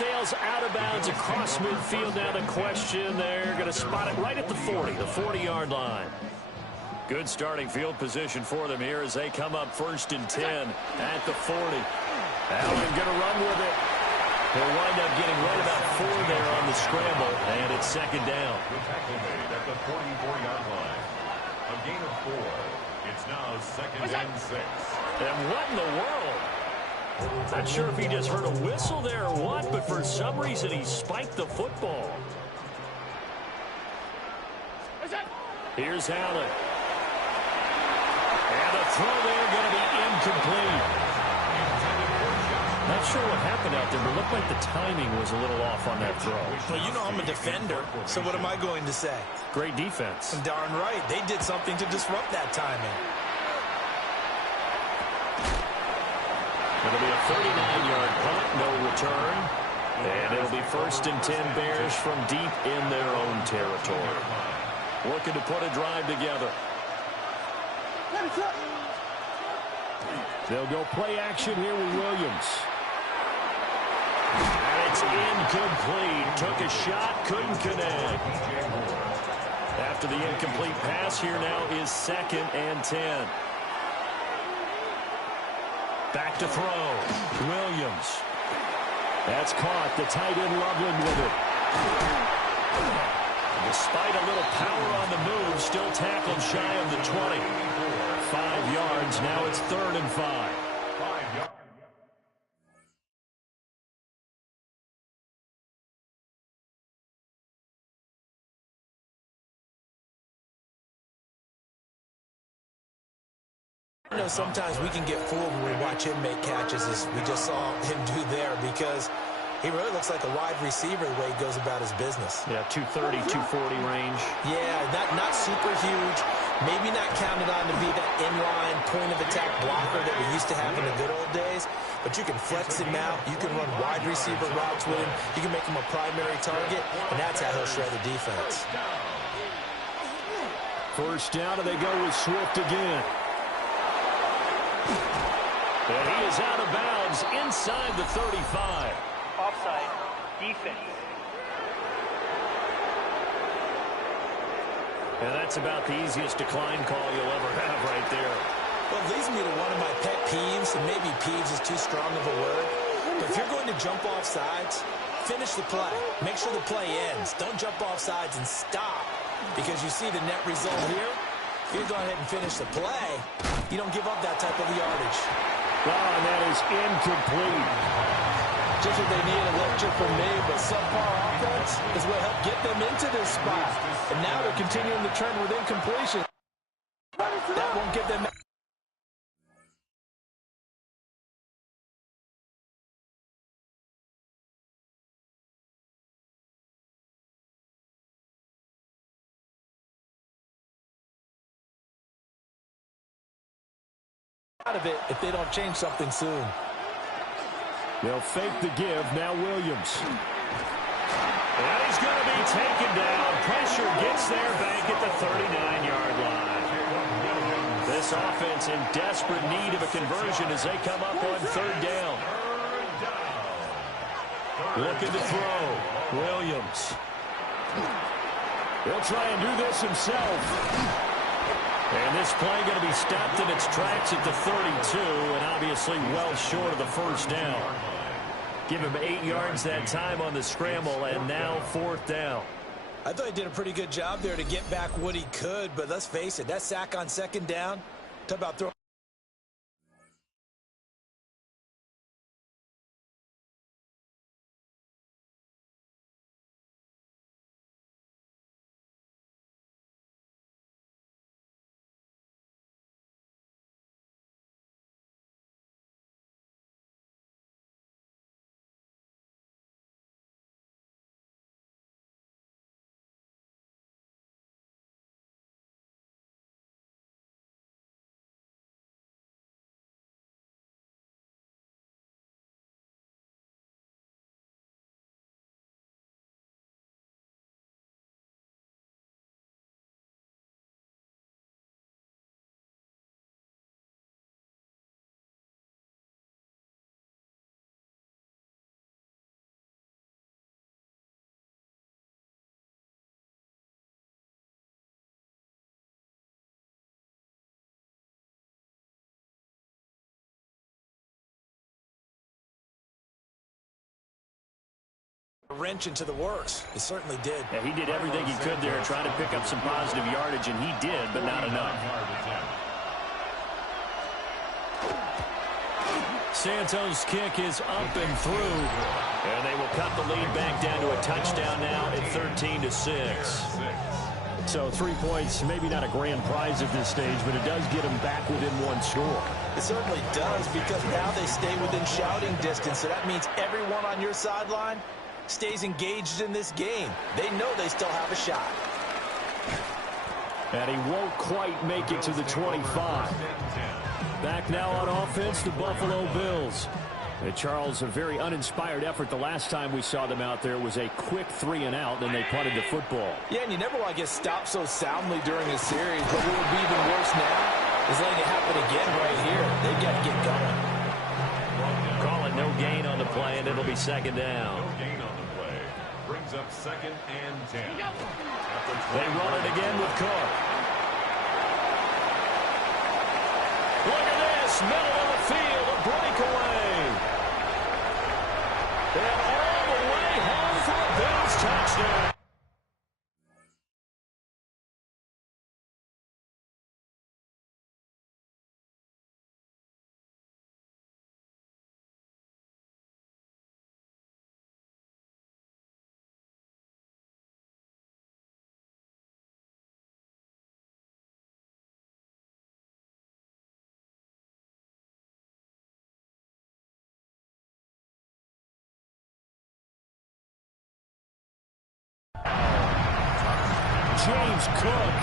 sails out of bounds across midfield. Now the question, they're going to spot it right at the 40, the 40-yard line. Good starting field position for them here as they come up 1st and 10 at the 40. Allen going to run with it. He'll wind up getting right about 4 there on the scramble, and it's 2nd down. The tackle made at the 44-yard line. A gain of 4. It's now 2nd and 6. And what in the world? Not sure if he just heard a whistle there or what, but for some reason he spiked the football. Here's Allen. And the throw there going to be incomplete. Not sure what happened out there, but it looked like the timing was a little off on that throw. Well, you know I'm a defender, so what am I going to say? Great defense. Darn right. They did something to disrupt that timing. It'll be a 39-yard punt, no return. And it'll be 1st and 10 Bears from deep in their own territory. Looking to put a drive together. They'll go play action here with Williams. And it's incomplete. Took a shot, couldn't connect. After the incomplete pass, here now is 2nd and 10. Back to throw. Williams. That's caught. The tight end Loveland with it. Despite a little power on the move, still tackled shy of the 20. 5 yards. Now it's 3rd and 5. You know, sometimes we can get fooled when we watch him make catches, as we just saw him do there, because he really looks like a wide receiver the way he goes about his business. Yeah, 230, 240 range. Yeah, not super huge. Maybe not counted on to be that inline point-of-attack blocker that we used to have in the good old days, but you can flex him out. You can run wide receiver routes with him. You can make him a primary target, and that's how he'll shred the defense. 1st down, and they go with Swift again. And he is out of bounds inside the 35. Offside, defense. And that's about the easiest decline call you'll ever have right there. Well, it leads me to one of my pet peeves, and maybe peeves is too strong of a word, but if you're going to jump off sides, finish the play. Make sure the play ends. Don't jump off sides and stop, because you see the net result here. If you go ahead and finish the play, you don't give up that type of yardage. Oh, and that is incomplete. Just what they need, a lecture from me, but subpar offense is what helped get them into this spot. And now they're continuing the trend with incompletion. That won't get them out of it if they don't change something soon. They'll fake the give. Now Williams. And he's going to be taken down. Pressure gets there back at the 39-yard line. This offense in desperate need of a conversion as they come up on 3rd down. Looking to throw. Williams. He'll try and do this himself. And this play going to be stopped in its tracks at the 32, and obviously well short of the 1st down. Give him 8 yards that time on the scramble, and now 4th down. I thought he did a pretty good job there to get back what he could, but let's face it, that sack on 2nd down, talk about throwing. A wrench into the works. He certainly did. Yeah, he did everything he could there trying to pick up some positive yardage, and he did, but not enough. Santos' kick is up and through, and they will cut the lead back down to a touchdown now at 13-6. So 3 points, maybe not a grand prize at this stage, but it does get them back within one score. It certainly does, because now they stay within shouting distance, so that means everyone on your sideline stays engaged in this game. They know they still have a shot. And he won't quite make it to the 25. Back now on offense, the Buffalo Bills. And Charles, a very uninspired effort the last time we saw them out there was a quick 3-and-out, then they punted the football. Yeah, and you never want to get stopped so soundly during a series, but what would be even worse now is letting it happen again right here. They've got to get going. Call it no gain on the play, and it'll be second down. No gain on the play. Brings up 2nd and 10. They run it again with Cook. Look at this, middle of the field, a breakaway. And all the way home for a Bills touchdown. James Cook,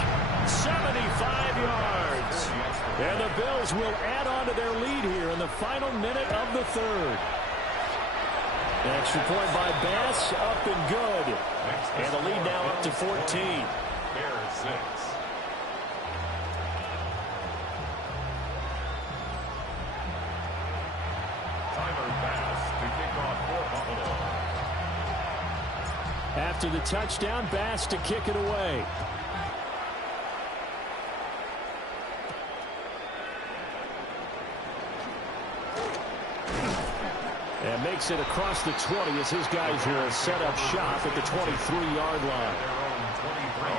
75 yards. And the Bills will add on to their lead here in the final minute of the third. An extra point by Bass, up and good. And the lead now up to 14. Bears 6. Tyler Bass to kick off for Buffalo. After the touchdown, Bass to kick it away. And makes it across the 20 as his guys here set up shop at the 23-yard line.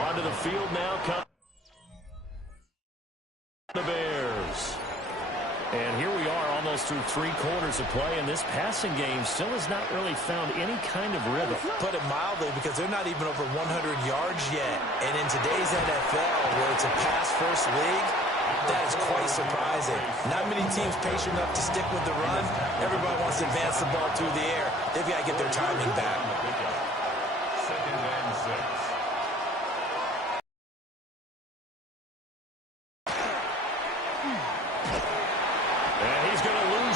Onto the field now come the Bears. And here we are almost through 3 quarters of play, and this passing game still has not really found any kind of rhythm. Put it mildly, because they're not even over 100 yards yet. And in today's NFL, where it's a pass-first league, that is quite surprising. Not many teams patient enough to stick with the run. Everybody wants to advance the ball through the air. They've got to get their timing back. 2nd and 6.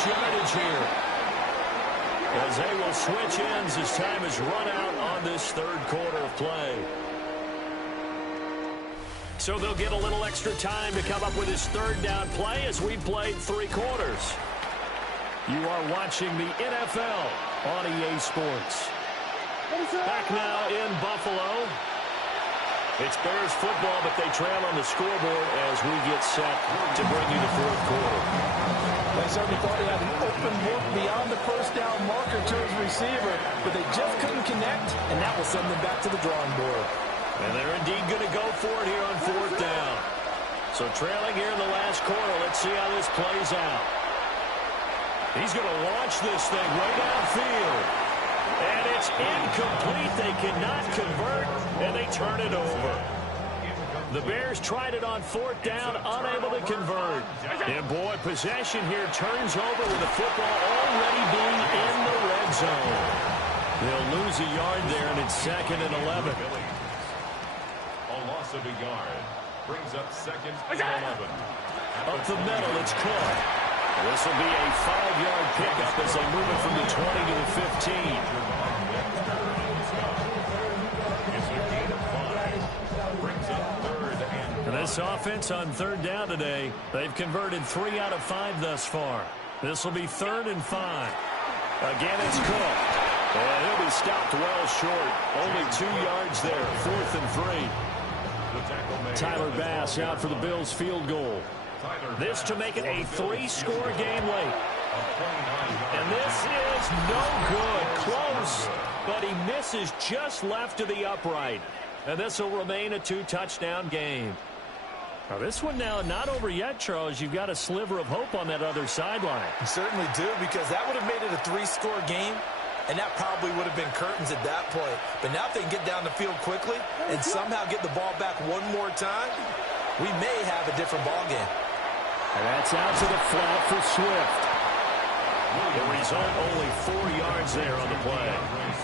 Yardage here as they will switch ends as time has run out on this third quarter of play. So they'll get a little extra time to come up with his third down play as we played 3 quarters. You are watching the NFL on EA Sports. Back now in Buffalo. It's Bears football, but they trail on the scoreboard as we get set to bring you the fourth quarter. They certainly thought he had an open look beyond the first down marker to his receiver, but they just couldn't connect, and that will send them back to the drawing board. And they're indeed going to go for it here on 4th down. So trailing here in the last quarter, let's see how this plays out. He's going to launch this thing way downfield. And it's incomplete. They cannot convert, and they turn it over. The Bears tried it on 4th down, unable to convert. And, boy, possession here turns over with the football already being in the red zone. They'll lose a yard there, and it's 2nd and 11. A loss of a yard. Brings up 2nd and 11. Up the middle, it's Cook. This will be a 5-yard pickup as they move it from the 20 to the 15. And this offense on 3rd down today, they've converted 3 out of 5 thus far. This will be 3rd and 5. Again, it's Cook. And he'll be stopped well short. Only 2 yards there, 4th and 3. Tyler Bass out for the Bills field goal. This to make it a 3-score game late. And this is no good. Close, but but he misses just left of the upright. And this will remain a 2-touchdown game. Now, this one now not over yet, Charles. You've got a sliver of hope on that other sideline. You certainly do, because that would have made it a 3-score game, and that probably would have been curtains at that point. But now if they can get down the field quickly and somehow get the ball back one more time, we may have a different ball game. And that's out to the flat for Swift. The result, only 4 yards there on the play.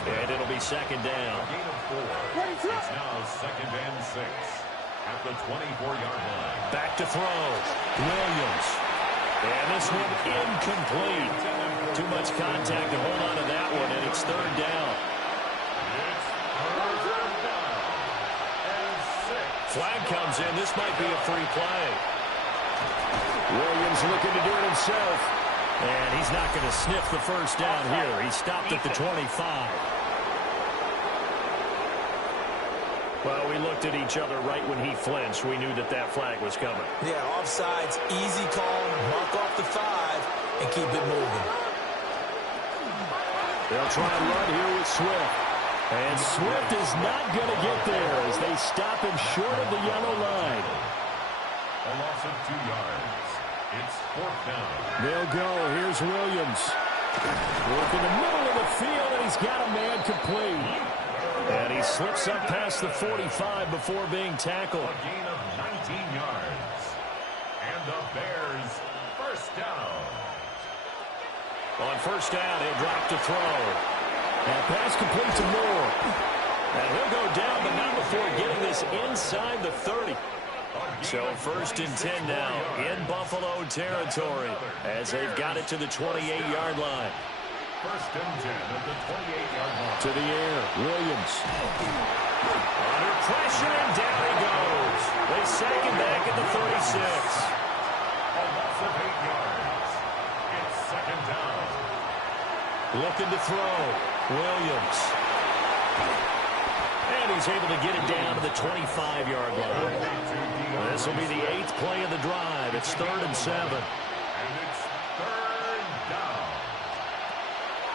And it'll be second down. Gain of 4. It's now second and 6 at the 24-yard line. Back to throw. Williams. And this one incomplete. Too much contact to hold on to that one, and it's third down. It's third down and 6. Flag comes in. This might be a free play. Williams looking to do it himself. And he's not going to sniff the first down here. He stopped at the 25. Well, we looked at each other right when he flinched. We knew that that flag was coming. Yeah, offsides, easy call, mark off the 5, and keep it moving. They'll try and run here with Swift. And Swift is not going to get there as they stop him short of the yellow line. A loss of 2 yards. It's fourth down. They'll go. Here's Williams. Work in the middle of the field, and he's got a man complete. And he slips up past the 45 before being tackled. A gain of 19 yards. And the Bears first down. On first down, he'll drop to throw. And pass complete to Moore. And he'll go down, but not before getting this inside the 30. So first and 10 now in Buffalo territory as they've got it to the 28-yard line. First and 10 at the 28-yard line. To the air, Williams. Under pressure, and down he goes. They sack him back at the 36. A loss of 8 yards. It's second down. Looking to throw. Williams. And he's able to get it down to the 25-yard line. This will be the 8th play of the drive. It's third and 7. And it's third down.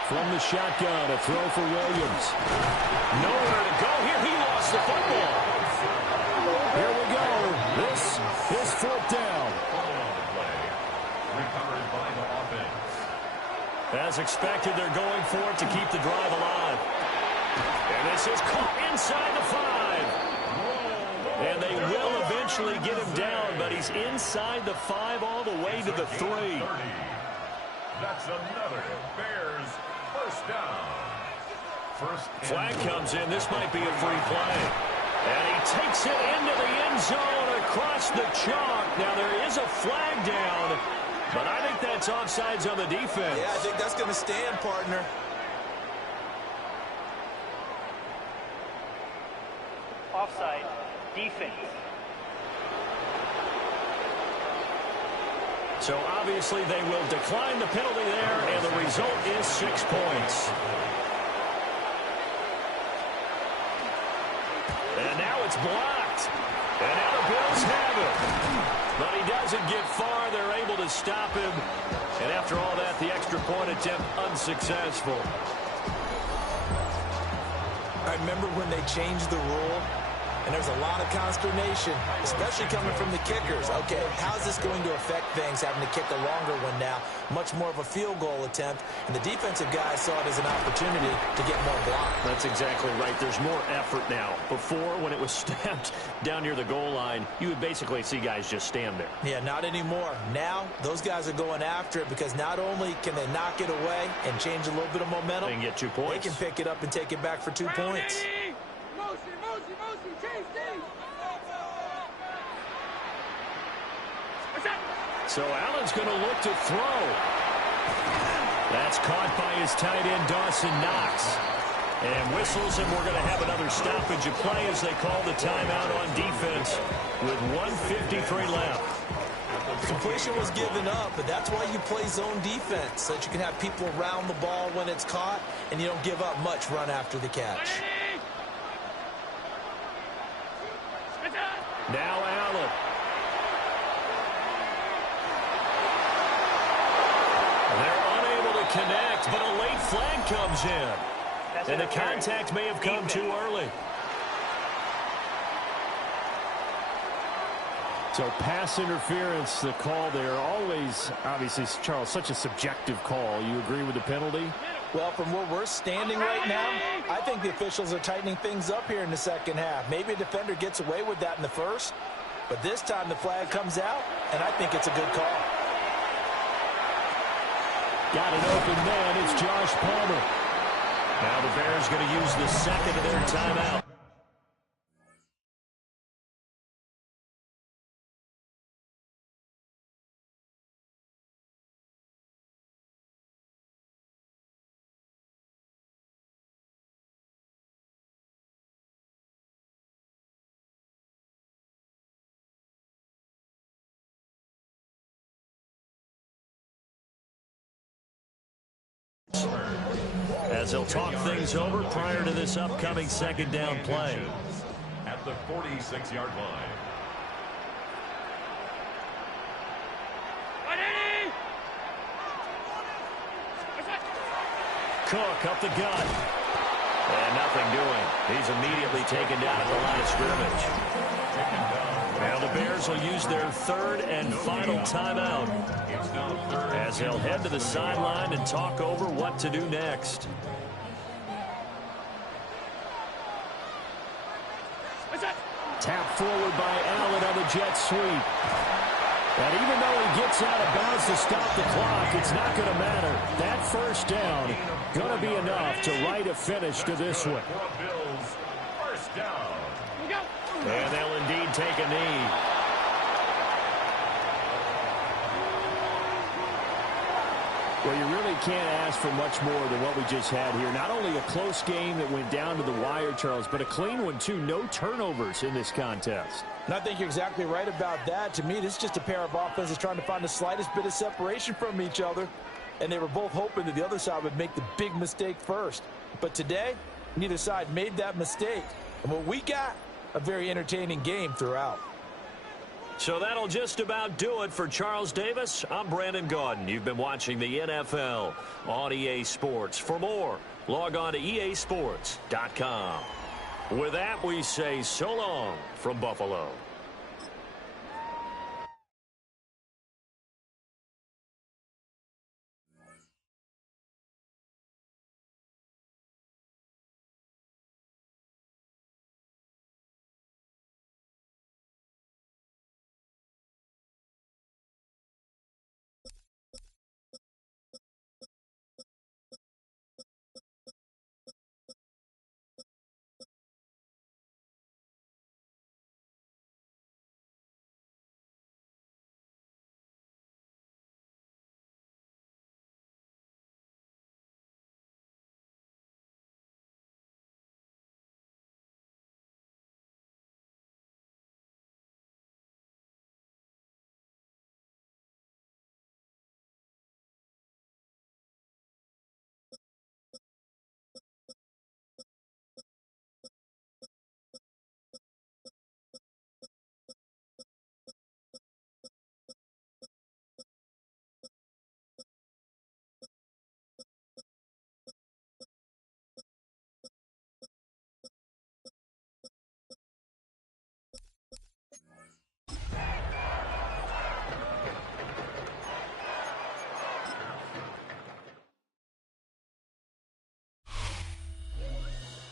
From the shotgun, a throw for Williams. Nowhere to go here. He lost the football. Here we go. This is fourth down. Recovered by the offense. As expected, they're going for it to keep the drive alive. And this is caught inside the 5. And they will eventually get him down, but he's inside the 5 all the way to the 3. That's another Bears first down. Flag comes in. This might be a free play. And he takes it into the end zone across the chalk. Now there is a flag down, but I think that's offsides on the defense. Yeah, I think that's going to stand, partner. Offside. Defense. So obviously they will decline the penalty there, and the result is 6 points. And now it's blocked. And now the Bills have it. But he doesn't get far. They're able to stop him. And after all that, the extra point attempt unsuccessful. I remember when they changed the rule, and there's a lot of consternation, especially coming from the kickers. Okay, how's this going to affect things, having to kick a longer one now? Much more of a field goal attempt, and the defensive guys saw it as an opportunity to get more block. That's exactly right. There's more effort now. Before, when it was snapped down near the goal line, you would basically see guys just stand there. Yeah, not anymore. Now, those guys are going after it because not only can they knock it away and change a little bit of momentum, They can get 2 points. they can pick it up and take it back for 2 points. So Allen's going to look to throw. That's caught by his tight end, Dawson Knox. And whistles, and we're going to have another stoppage of play as they call the timeout on defense with 1:53 left. Completion was given up, but that's why you play zone defense, so that you can have people around the ball when it's caught, and you don't give up much run after the catch. Now Allen. They're unable to connect, but a late flag comes in. And the contact may have come too early. So pass interference, the call there. Always, obviously, Charles, such a subjective call. You agree with the penalty? Well, from where we're standing right now, I think the officials are tightening things up here in the second half. Maybe a defender gets away with that in the first, but this time the flag comes out, and I think it's a good call. Got an open man. It's Josh Palmer. Now the Bears going to use the second of their timeout. As they'll talk things over prior to this upcoming second down play. At the 46-yard line. Cook up the gut. And nothing doing. He's immediately taken down at the line of scrimmage. Now the Bears will use their third and final timeout as they'll head to the sideline and talk over what to do next. Tap forward by Allen on the jet sweep. And even though he gets out of bounds to stop the clock, it's not going to matter. That first down going to be enough to write a finish to this one. First down. And they'll indeed take a knee. Well, you really can't ask for much more than what we just had here. Not only a close game that went down to the wire, Charles, but a clean one, too. No turnovers in this contest. And I think you're exactly right about that. To me, this is just a pair of offenses trying to find the slightest bit of separation from each other. And they were both hoping that the other side would make the big mistake first. But today, neither side made that mistake. And what we got, a very entertaining game throughout. So that'll just about do it for Charles Davis. I'm Brandon Gaudin. You've been watching the NFL on EA Sports. For more, log on to easports.com. With that, we say so long from Buffalo.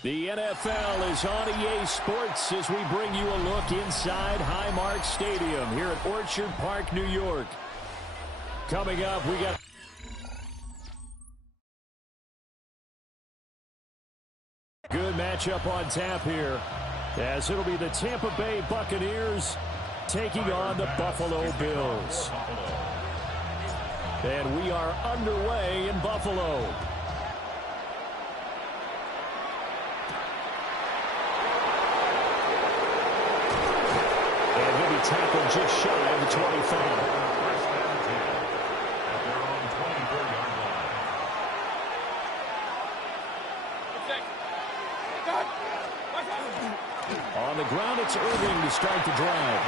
The NFL is on EA Sports as we bring you a look inside Highmark Stadium here at Orchard Park, New York. Coming up, we got good matchup on tap here, as it'll be the Tampa Bay Buccaneers taking on the Buffalo Bills. And we are underway in Buffalo. Tackled just shy of the 25. On the ground, it's Irving to start the drive.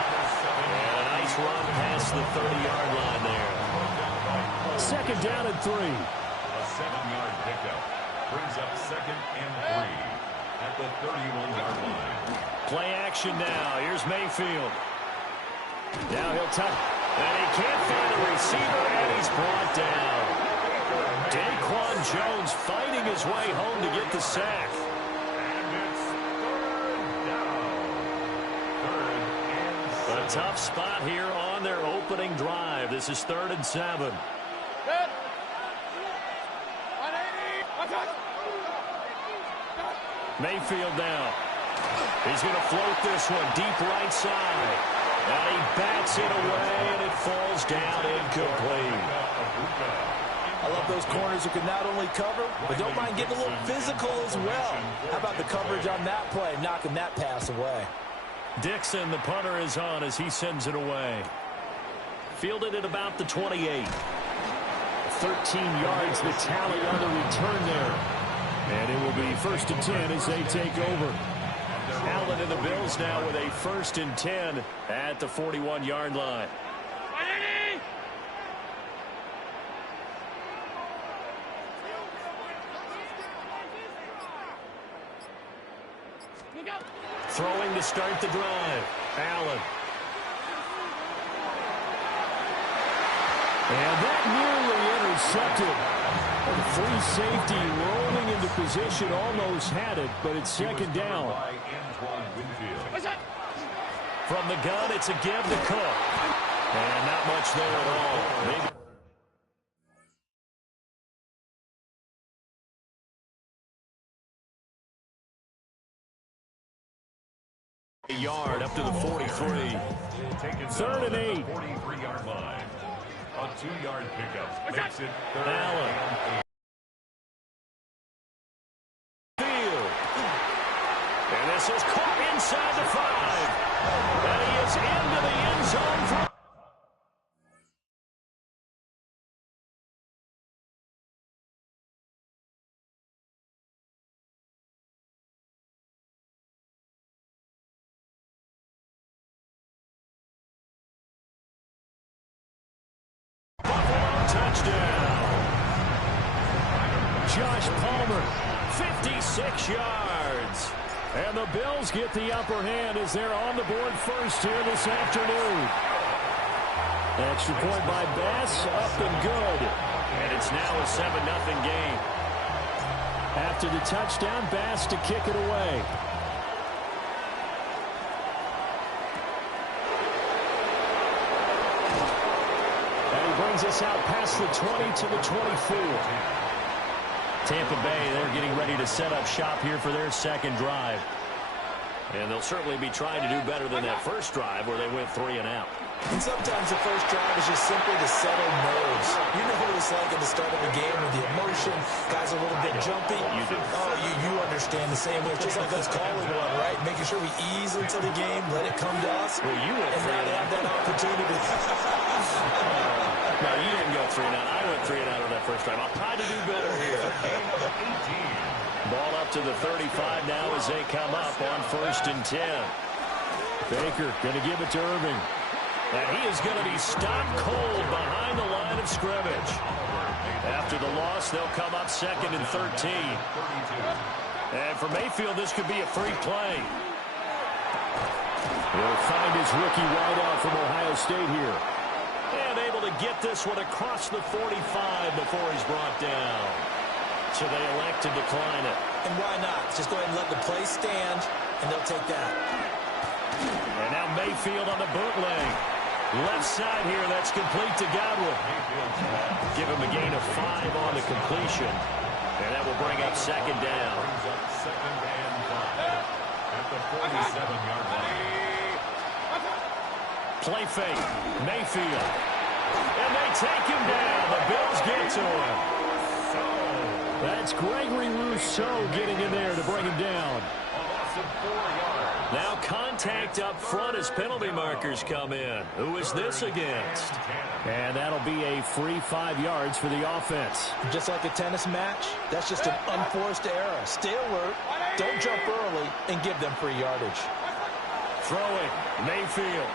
And a nice run past the 30-yard line there. Second down and 3. A 7-yard pickup. brings up 2nd and 3 at the 31-yard line. Play action now. Here's Mayfield. Now he'll tuck. And he can't find the receiver, and he's brought down. Daquan Jones fighting his way home to get the sack. A tough spot here on their opening drive. This is 3rd and 7. Mayfield now. He's going to float this one deep right side. And he bats it away, and it falls down incomplete. I love those corners who can not only cover, but don't mind getting a little physical as well. How about the coverage on that play, knocking that pass away? Dixon, the punter, is on as he sends it away. Fielded at about the 28. 13 yards, the tally on the return there. And it will be 1st and 10 as they take over. Allen and the Bills now with a 1st and 10 at the 41-yard line. Throwing to start the drive. Allen. And that nearly intercepted. The free safety rolling into position, almost had it, but it's 2nd down. From the gun, it's a give to Cook. And not much there at all. Maybe a yard up to the 43. 3rd and 8. 43-yard line. A 2-yard pickup makes it 3rd Allen. and 8. Field. And this is caught inside the 5. And he is into the end zone for touchdown. Josh Palmer, 56 yards. And the Bills get the upper hand as they're on the board first here this afternoon. Extra point by Bass, up and good. And it's now a 7-0 game. After the touchdown, Bass to kick it away. Brings us out past the 20 to the 24. Tampa Bay, they're getting ready to set up shop here for their 2nd drive. And they'll certainly be trying to do better than that first drive where they went 3 and out. And sometimes the first drive is just simply to settle nerves. You know what it's like at the start of a game with the emotion. Guys are a little bit jumpy. You understand the same way. It's just like us calling one, right? Making sure we ease into the game, let it come to us. Well, you went and now they have that opportunity. No, you didn't go 3 and out. I went 3 and out on that first drive. I'll try to do better here. Ball up to the 35 now as they come up on 1st and 10. Baker going to give it to Irving. And he is going to be stopped cold behind the line of scrimmage. After the loss, they'll come up 2nd and 13. And for Mayfield, this could be a free play. He'll find his rookie wideout from Ohio State here. And able to get this one across the 45 before he's brought down. So they elect to decline it. And why not? Just go ahead and let the play stand, and they'll take that. And now Mayfield on the bootleg. Left side here, that's complete to Godwin. Give him a gain of 5 on the completion. And that will bring up 2nd down. Second and 5 at the 47-yard line. Play fake. Mayfield. And they take him down. The Bills get to him. That's Gregory Rousseau getting in there to bring him down. Now contact up front as penalty markers come in. Who is this against? And that'll be a free 5 yards for the offense. Just like a tennis match, that's just an unforced error. Stay alert, don't jump early, and give them free yardage. Throwing, Mayfield.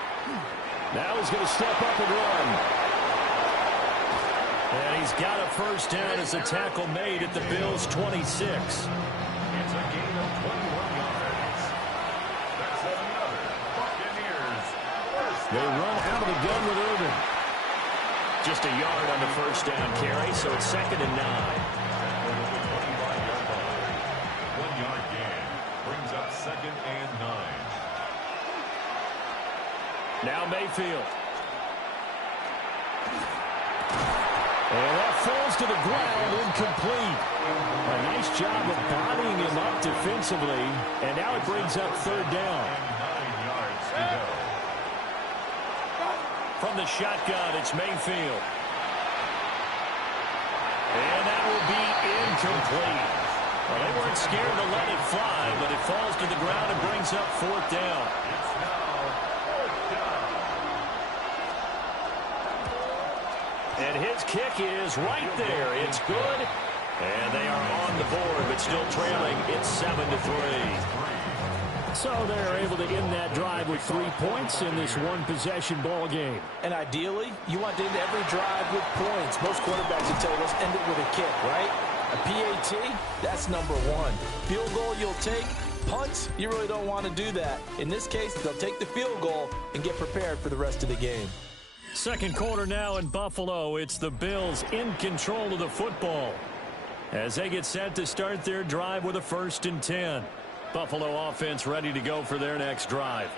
Now he's going to step up and run. And he's got a first down as a tackle made at the Bills' 26. It's a gain of 21 yards. That's another Buccaneers first They down. run out of the gun with Irvin. Just a yard on the first down carry, so it's 2nd and 9. Over the 25-yard line. 1-yard gain brings up 2nd and 9. Now Mayfield. And that falls to the ground, incomplete. A nice job of bodying him up defensively, and now it brings up 3rd down. And 9 yards to go. From the shotgun, it's Mayfield. And that will be incomplete. Well, they weren't scared to let it fly, but it falls to the ground and brings up 4th down. It's now 4th down. And his kick is right there. It's good. And they are on the board, but still trailing. It's 7-3. So they're able to end that drive with 3 points in this one-possession ball game. And ideally, you want to end every drive with points. Most quarterbacks will tell you, let's end it with a kick, right? A PAT, that's number 1. Field goal you'll take. Punts, you really don't want to do that. In this case, they'll take the field goal and get prepared for the rest of the game. Second quarter now in Buffalo. It's the Bills in control of the football as they get set to start their drive with a 1st and 10. Buffalo offense ready to go for their next drive.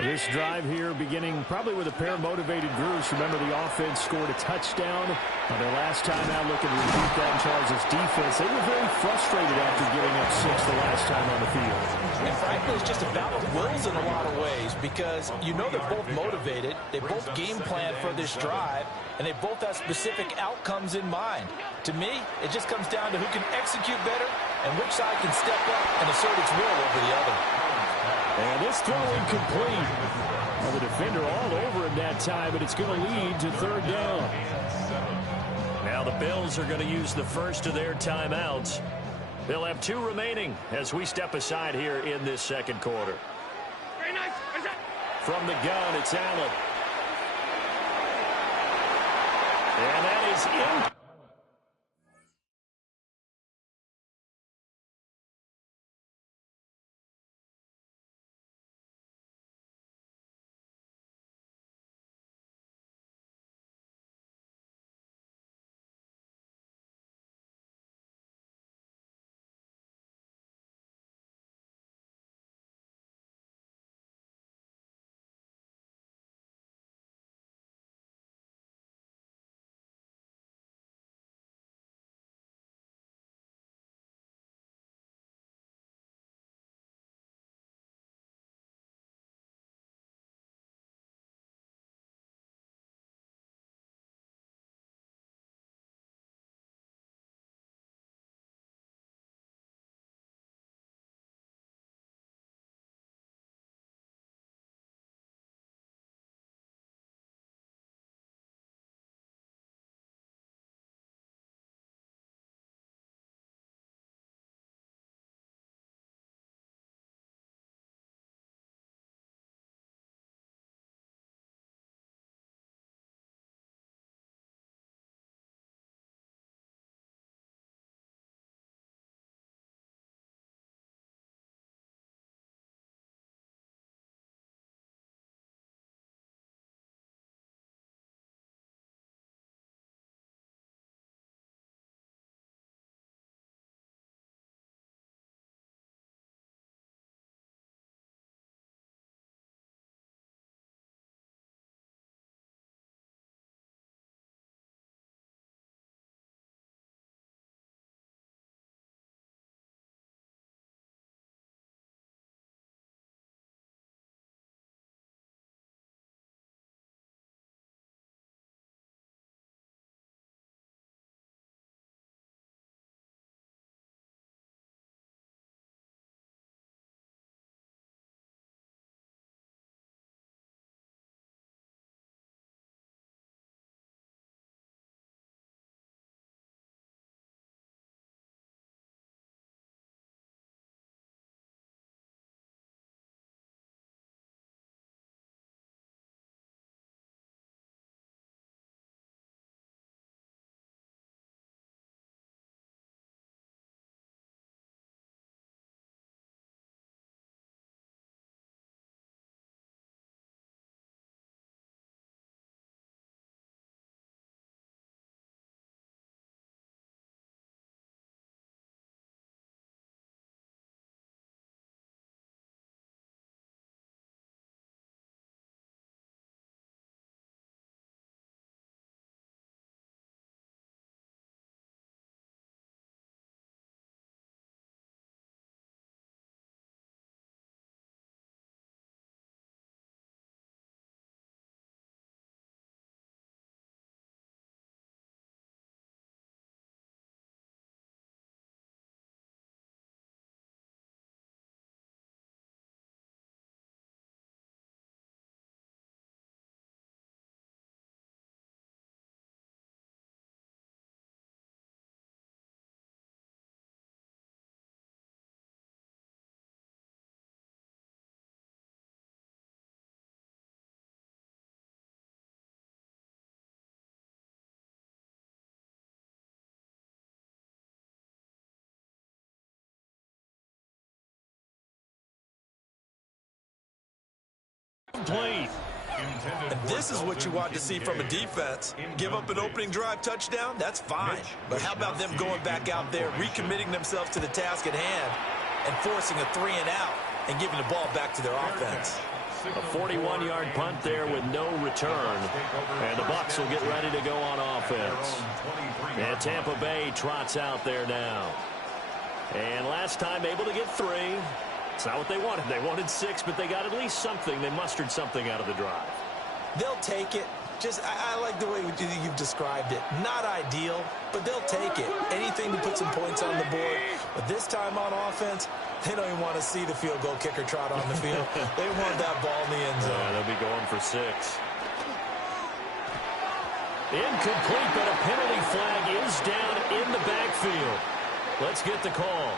This drive here beginning probably with a pair of motivated groups. Remember, the offense scored a touchdown on their last time out, looking to repeat that in Charles' defense. They were very frustrated after giving up 6 the last time on the field. And frankly, it's just a battle of wills in a lot of ways because you know they're both motivated. They both game plan for this drive, and they both have specific outcomes in mind. To me, it just comes down to who can execute better and which side can step up and assert its will over the other. And this throw incomplete. Well, the defender all over him that time, but it's going to lead to 3rd down. Now the Bills are going to use the first of their timeouts. They'll have 2 remaining as we step aside here in this second quarter. From the gun, it's Allen. And that is in. incomplete. And this is what you want to see from a defense. Give up an opening drive touchdown, that's fine. But how about them going back out there, recommitting themselves to the task at hand, and forcing a 3-and-out and giving the ball back to their offense. A 41-yard punt there with no return. And the Bucs will get ready to go on offense. And Tampa Bay trots out there now. And last time able to get 3. It's not what they wanted. They wanted 6, but they got at least something. They mustered something out of the drive. They'll take it. I like the way you've described it. Not ideal, but they'll take it. Anything to put some points on the board. But this time on offense, they don't even want to see the field goal kicker trot on the field. They want that ball in the end zone. They'll be going for 6. Incomplete, but a penalty flag is down in the backfield. Let's get the call.